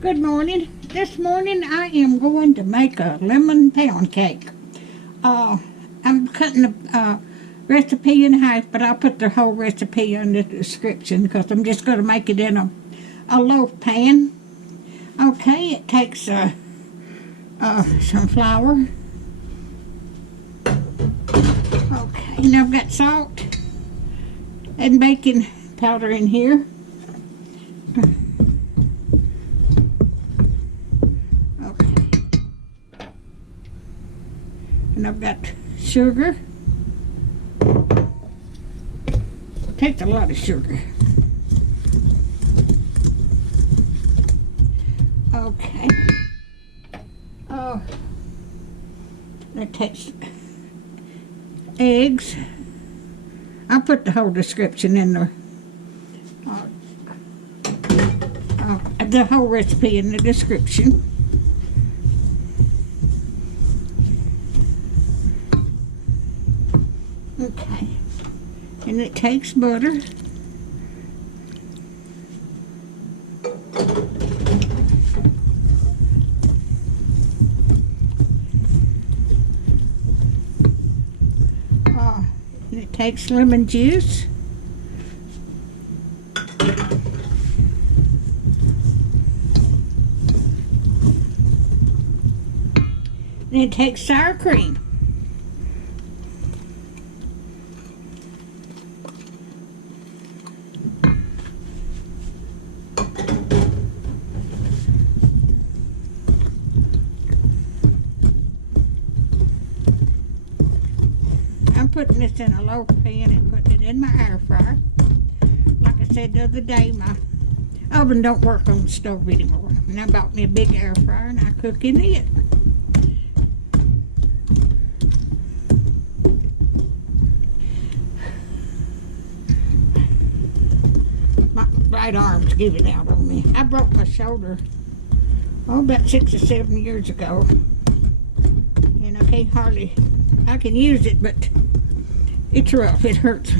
Good morning. This morning I am going to make a lemon pound cake. I'm cutting the recipe in half, but I'll put the whole recipe in the description because I'm just going to make it in a loaf pan. Okay, it takes some flour. Okay, and I've got salt and baking powder in here. And I've got sugar. Takes a lot of sugar. Okay. That takes eggs. I'll put the whole description in the whole recipe in the description. Okay, and it takes butter. And it takes lemon juice. And it takes sour cream. I'm putting this in a loaf pan and putting it in my air fryer. Like I said the other day, my oven don't work on the stove anymore. And I bought me a big air fryer and I cook in it. My right arm's giving out on me. I broke my shoulder, about 6 or 7 years ago. And I can use it, but it's rough. It hurts.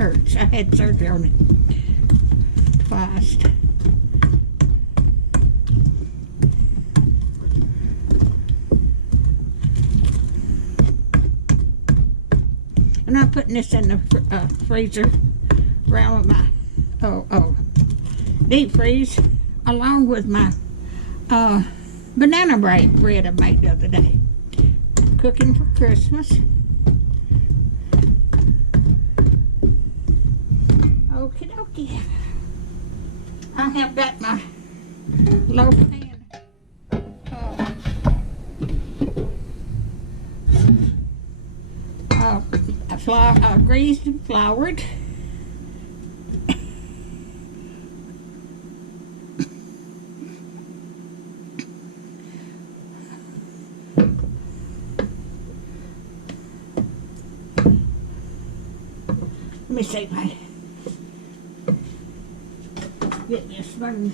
I had surgery on it twice. And I'm putting this in the freezer around with my deep freeze, along with my banana bread I made the other day. Cooking for Christmas. Okie dokie. I have got my loaf pan greased and floured. Let me see if I get this one.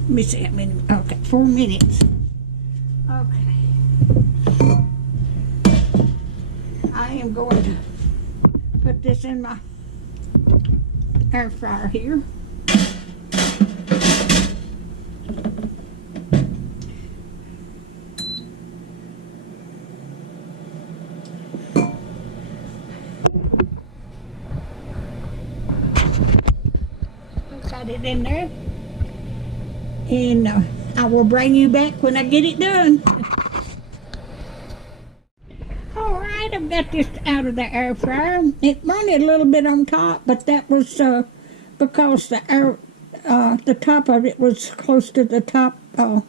Let me see how many. Okay, 4 minutes. Okay. I am going to put this in my air fryer here. Got it in there. And I will bring you back when I get it done. Alright, I've got this out of the air fryer. It burned a little bit on top, but that was because the top of it was close to the top of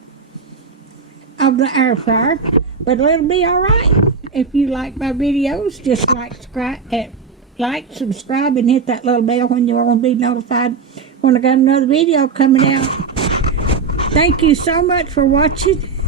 the air fryer. But it'll be alright. If you like my videos, just like, subscribe, and hit that little bell when you want to be notified when I got another video coming out. Thank you so much for watching.